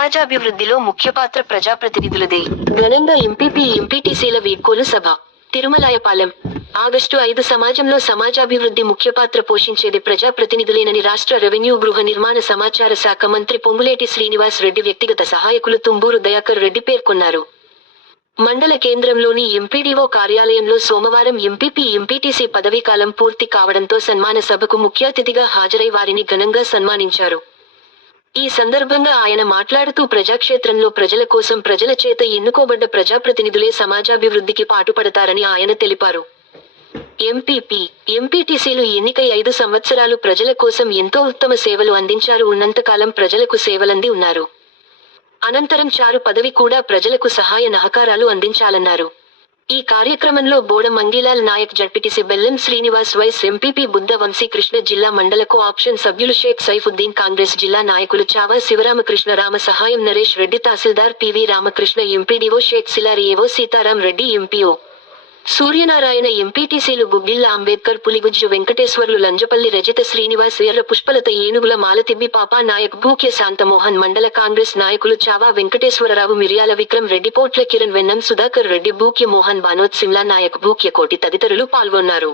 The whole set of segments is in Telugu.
సమాజాభివృద్ధిలో ముఖ్య పాత్ర ప్రజాప్రతినిధులదే. ఘనంగా ఎంపీపీ ఎంపీటీసీల వీడ్కోలు సభ. తిరుమలాయపాలెం. ఆగస్టు ఐదు సమాజంలో సమాజాభివృద్ధి ముఖ్య పాత్ర పోషించేది ప్రజాప్రతినిధులేనని రాష్ట్ర రెవెన్యూ గృహ నిర్మాణ సమాచార శాఖ మంత్రి పొంగులేటి శ్రీనివాస్ రెడ్డి వ్యక్తిగత సహాయకులు తుంబూరు దయాకర్ రెడ్డి పేర్కొన్నారు. మండల కేంద్రంలోని ఎంపీడీఓ కార్యాలయంలో సోమవారం ఎంపీపీ ఎంపీటీసీ పదవీకాలం పూర్తి కావడంతో సన్మాన సభకు ముఖ్య అతిథిగా హాజరై వారిని ఘనంగా సన్మానించారు. ఈ సందర్భంగా ఆయన మాట్లాడుతూ ప్రజాక్షేత్రంలో ప్రజల కోసం ప్రజల చేత ఎన్నుకోబడ్డ ప్రజాప్రతినిధులే సమాజాభివృద్ధికి పాటుపడతారని ఆయన తెలిపారు. ఎంపీపీ ఎంపీటీసీలు ఎన్నికై ఐదు సంవత్సరాలు ప్రజల కోసం ఎంతో ఉత్తమ సేవలు అందించారు ఉన్నంతకాలం ప్రజలకు సేవలంది ఉన్నారు. అనంతరం చారు పదవి కూడా ప్రజలకు సహాయ నహకారాలు అందించాలన్నారు. ఈ కార్యక్రమంలో బోడ Mangilal Nayak ZPTC Bellam Srinivas vice MPP Buddha Vamshi Krishna జిల్లా మండలకు ఆప్షన్ సభ్యులు షేక్ సైఫుద్దీన్ కాంగ్రెస్ జిల్లా నాయకులు Chava Sivaramakrishna Ramasahayam Naresh Reddy tahsildar P V Ramakrishna MPDO Shaik Silari AO Sitaram Reddy MPO Suryanarayana ఎంపీటీసీలు బుగ్గిళ్ళ అంబేద్కర్ పులిగుజ్జు వెంకటేశ్వర్లు లంజపల్లి రజిత శ్రీనివాస్ ఎర్ర పుష్పలత ఏనుగుల మాలతిబ్బి పాపా నాయక్ భూక్య శాంతమోహన్ మండల కాంగ్రెస్ నాయకులు చావా వెంకటేశ్వరరావు మిర్యాల విక్రమ్ రెడ్డి పోట్ల కిరణ్ వెన్నం సుధాకర్ రెడ్డి భూక్య మోహన్ బానోత్ సిమ్లా నాయక్ భూక్య కోటి తదితరులు పాల్గొన్నారు.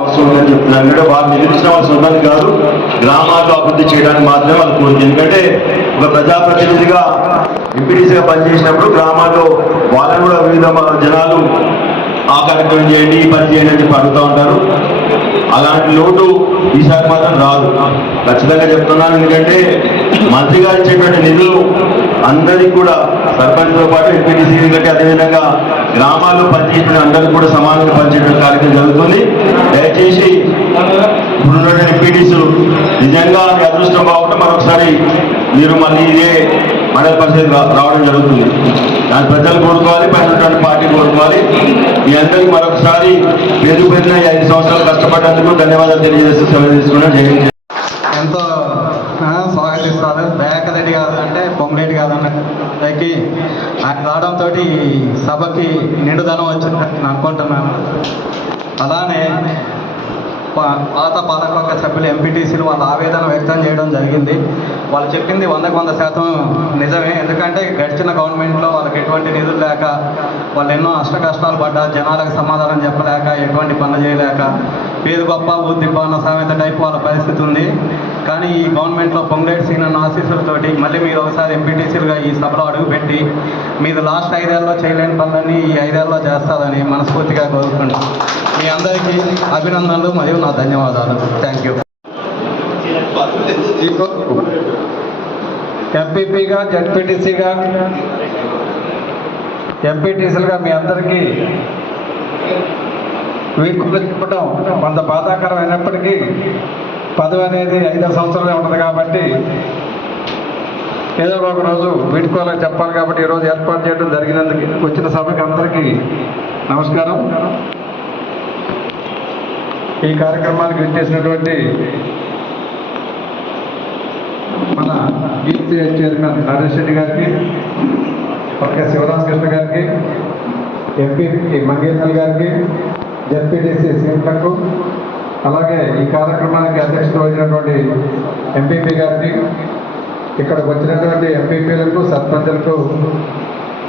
అవసరం ఉందని చెప్తున్నాను ఎందుకంటే వాళ్ళు నిలుపుకోవాల్సిన ఉన్నది కాదు. గ్రామాల్లో అభివృద్ధి చేయడానికి మాత్రమే వాళ్ళ కోరిక ఎందుకంటే ఒక ప్రజాప్రతినిధిగా ఎంపీటీసీగా పనిచేసినప్పుడు గ్రామాల్లో వాళ్ళని కూడా వివిధ జనాలు ఆ కార్యక్రమం చేయండి ఈ పని చేయండి అని చెప్పి అడుగుతూ ఉంటారు. అలాంటి లోటు ఈసారి మాత్రం రాదు. ఖచ్చితంగా చెప్తున్నాను. ఎందుకంటే మంత్రి గారు ఇచ్చేటువంటి నిధులు అందరికీ కూడా సర్పంచ్తో పాటు ఎంపీటీసీ కంటే అదేవిధంగా గ్రామాల్లో పనిచేసిన అందరికీ కూడా సమానంగా పనిచేయడం కార్యక్రమం జరుగుతుంది. దయచేసి ఇప్పుడున్న ఎంపీటీసీలు నిజంగా మీ అదృష్టం బాగుంటే మరొకసారి మీరు మళ్ళీ ఇదే మండల పరిషత్ రావడం జరుగుతుంది. దాని ప్రజలు కోరుకోవాలి పైన పార్టీ కోరుకోవాలి. మీ అందరికీ మరొకసారి పేరు పెరిగిన ఐదు సంవత్సరాలు కష్టపడ్డందుకు ధన్యవాదాలు తెలియజేస్తూ సెలవు తీసుకున్నాను. జై ఎంతో స్వాగతిస్తారు దయాకరెడ్డి గారు అంటే పొంగిరెడ్డి గారు అన్నకి ఆయన రావడంతో సభకి నిండుదనం వచ్చింది నేను అనుకుంటున్నాను. అలానే పాత పాలకవర్గ సభ్యులు ఎంపీటీసీలు వాళ్ళ ఆవేదన వ్యక్తం చేయడం జరిగింది. వాళ్ళు చెప్పింది వందకు వంద శాతం నిజమే. ఎందుకంటే గడిచిన గవర్నమెంట్లో వాళ్ళకి ఎటువంటి నిధులు లేక వాళ్ళు ఎన్నో అష్ట కష్టాలు పడ్డా జనాలకు సమాధానం చెప్పలేక ఎటువంటి పనులు చేయలేక పేరు గొప్ప బుద్ధి అన్న సామెత టైప్ వాళ్ళ పరిస్థితి ఉంది. కానీ ఈ గవర్నమెంట్లో పొంగేటి సీనన్న ఆశీస్సులతోటి మళ్ళీ మీరు ఒకసారి ఎంపీటీసీలుగా ఈ సభలో అడుగుపెట్టి మీరు లాస్ట్ ఐదేళ్ళలో చేయలేని పనులన్నీ ఈ ఐదేళ్ళలో చేస్తారని మనస్ఫూర్తిగా కోరుకుంటున్నాను. మీ అందరికీ అభినందనలు మరియు నా ధన్యవాదాలు. థ్యాంక్ యూ ఎంపీపీగా జడ్పీటీసీగా ఎంపీటీసీలుగా మీ అందరికీ వీడ్కోలు చెప్పడం కొంత బాధాకరమైనప్పటికీ పదవి అనేది ఐదు సంవత్సరాలే ఉంటుంది కాబట్టి ఏదో ఒక రోజు వీడుకోవాలని చెప్పాలి కాబట్టి ఈరోజు ఏర్పాటు చేయడం జరిగినందుకు వచ్చిన సభకి అందరికీ నమస్కారం. ఈ కార్యక్రమానికి విచ్చేసినటువంటి ఈసీఐ చైర్మన్ నరేష్ రెడ్డి గారికి ఒకే శివరాజ్ కృష్ణ గారికి ఎంపీ మంగేశ్వర్ గారికి జెడ్పీటీసీ సీఎంలకు అలాగే ఈ కార్యక్రమానికి అధ్యక్షత వహించినటువంటి ఎంపీపీ గారిని ఇక్కడికి వచ్చినటువంటి ఎంపీపీలకు సర్పంచులకు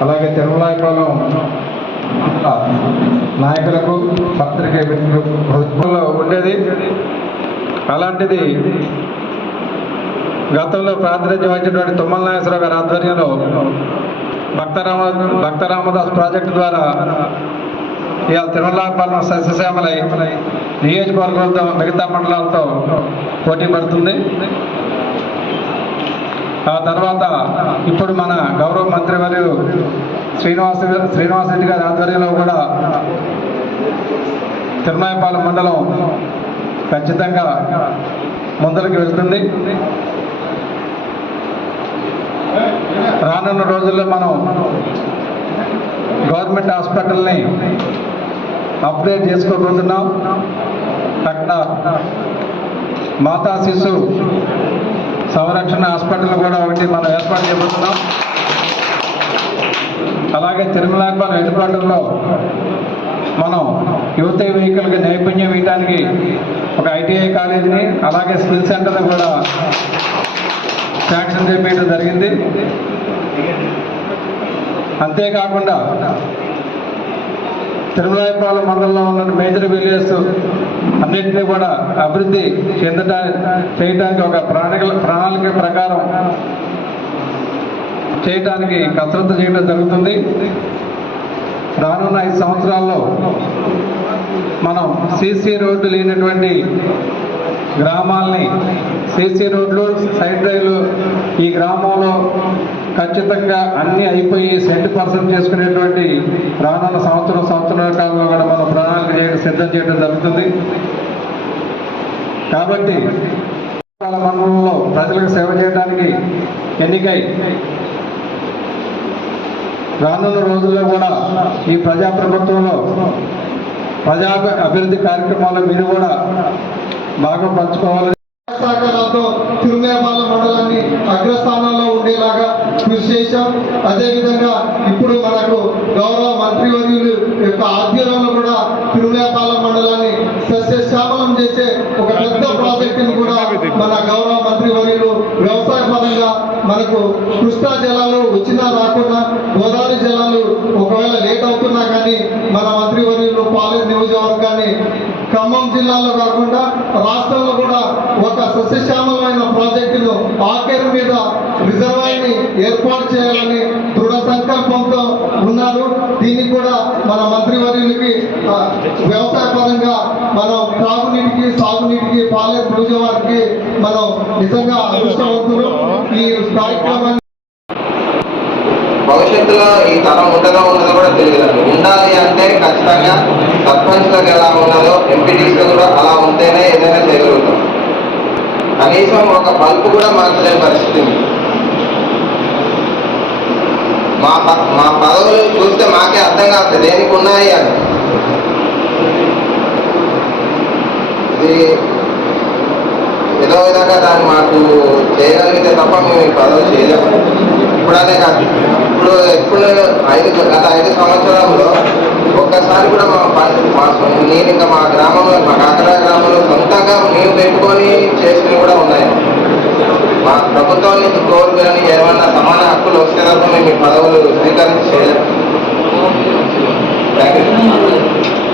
అలాగే తిరుమలాయపాలెం నాయకులకు పత్రిక ఉండేది. అలాంటిది గతంలో ప్రాతినిధ్యం వహించినటువంటి తుమ్మల నాగేశ్వరరావు గారి ఆధ్వర్యంలో భక్తరామ భక్త రామదాస్ ప్రాజెక్టు ద్వారా ఇవాళ తిరుమలాపాలెం సస్యశ్యామలై నియోజకవర్గంతో మిగతా మండలాలతో పోటీ పడుతుంది. ఆ తర్వాత ఇప్పుడు మన గౌరవ మంత్రి మరియు శ్రీనివాస శ్రీనివాస్ రెడ్డి గారి ఆధ్వర్యంలో కూడా తిరుమలాపాలెం మండలం ఖచ్చితంగా ముందరికి వెళ్తుంది. రానున్న రోజుల్లో మనం గవర్నమెంట్ హాస్పిటల్ని అప్డేట్ చేసుకోబోతున్నాం పట్ల మాతా శిశు సంరక్షణ హాస్పిటల్ కూడా ఒకటి మనం ఏర్పాటు చేయబోతున్నాం అలాగే తిరుమలాపాలెం హెడ్ మనం యువత వెహికల్కి నైపుణ్యం ఇవ్వడానికి ఒక ఐటీఐ కాలేజీని అలాగే స్కిల్ సెంటర్ని కూడా శాంక్షన్ చేయడం జరిగింది. అంతేకాకుండా తిరుమలాయపాలెం మండలంలో ఉన్న మేజర్ విలేజెస్ అన్నింటినీ కూడా అభివృద్ధి చెందటా చేయడానికి ఒక ప్రణాళిక ప్రణాళిక ప్రకారం చేయడానికి కసరత్తు చేయడం జరుగుతుంది. రానున్న ఐదు సంవత్సరాల్లో మనం సీసీ రోడ్డు లేనటువంటి గ్రామాల్ని సీసీ రోడ్లు సైడ్ డ్రైవ్లు ఈ గ్రామంలో ఖచ్చితంగా అన్ని అయిపోయి సెంట్ పర్సెంట్ చేసుకునేటువంటి రానున్న సంవత్సరం సంవత్సరాల కాలంలో కూడా మనం ప్రణాళిక చేయడం సిద్ధం చేయడం జరుగుతుంది. కాబట్టి మండలంలో ప్రజలకు సేవ చేయడానికి ఎన్నికై రానున్న రోజుల్లో కూడా ఈ ప్రజాప్రభుత్వంలో ప్రజా అభివృద్ధి కార్యక్రమాల్లో మీరు కూడా బాగా పంచుకోవాలి. సహకారాలతో తిరుమలపాలెం మండలాన్ని అగ్రస్థానంలో ఉండేలాగా కృషి చేశాం. అదేవిధంగా ఇప్పుడు మనకు గౌరవ మంత్రివర్యులు యొక్క ఆధ్వర్యంలో కూడా తిరుమలపాలెం మండలాన్ని సస్యశ్యామలం చేసే ఒక పెద్ద ప్రాజెక్టును కూడా మన గౌరవ మంత్రివర్యులు వ్యవసాయ పరంగా మనకు కృష్ణా జలాలు వచ్చినా రాకుండా గోదావరి జలాలు ఒకవేళ లేట్ అవుతున్నా కానీ మన మంత్రివర్యులు పాలెం నియోజకవర్గాన్ని ఖమ్మం జిల్లాలో కాకుండా రాష్ట్రంలో కూడా ఒక సస్యశ్యామలమైన ప్రాజెక్టును ఆఖరి మీద రిజర్వాయర్ని ఏర్పాటు చేయాలని దృఢ సంకల్పంతో ఉన్నారు. దీన్ని కూడా మన మంత్రివర్యులకి వర్యులకి వ్యవసాయ పరంగా మనం తాగునీటికి సాగునీటికి పాలే వారికి మనం నిజంగా అదృష్టవంతులు. ఈ కార్యక్రమాన్ని భవిష్యత్తులో ఈ తరం ఉండదో ఉన్నదో కూడా తెలియదు. ఉండాలి అంటే ఖచ్చితంగా సర్పంచ్లకు ఎలా ఉన్నదో ఎంపీటీస్లో కూడా అలా ఉంటేనే ఏదైనా చేయగలుగుతాం. కనీసం ఒక బల్బు కూడా మార్చలేని పరిస్థితి ఉంది. మా ప- మా పదవులు చూస్తే మాకే అర్థం కాదు దేనికి ఉన్నాయి అని. ఇది ఏదో విధంగా దాన్ని మాకు చేయగలిగితే తప్ప మేము ఈ పదవి చేయలేము. ఇప్పుడు అదే కాదు. ఇప్పుడు ఎప్పుడు ఐదు గత ఐదు సంవత్సరాల్లో ఒక్కసారి కూడా మా మా నేను ఇంకా మా గ్రామంలో మా కాకరా గ్రామంలో సొంతంగా మేము పెట్టుకొని చేసుకుని కూడా ఉన్నాయి. మా ప్రభుత్వం నుంచి కోరుకుని ఏమన్నా సమాన హక్కులు వస్తే తప్ప మేము పదవులు స్వీకరించి చేయలేదు థ్యాంక్ యూ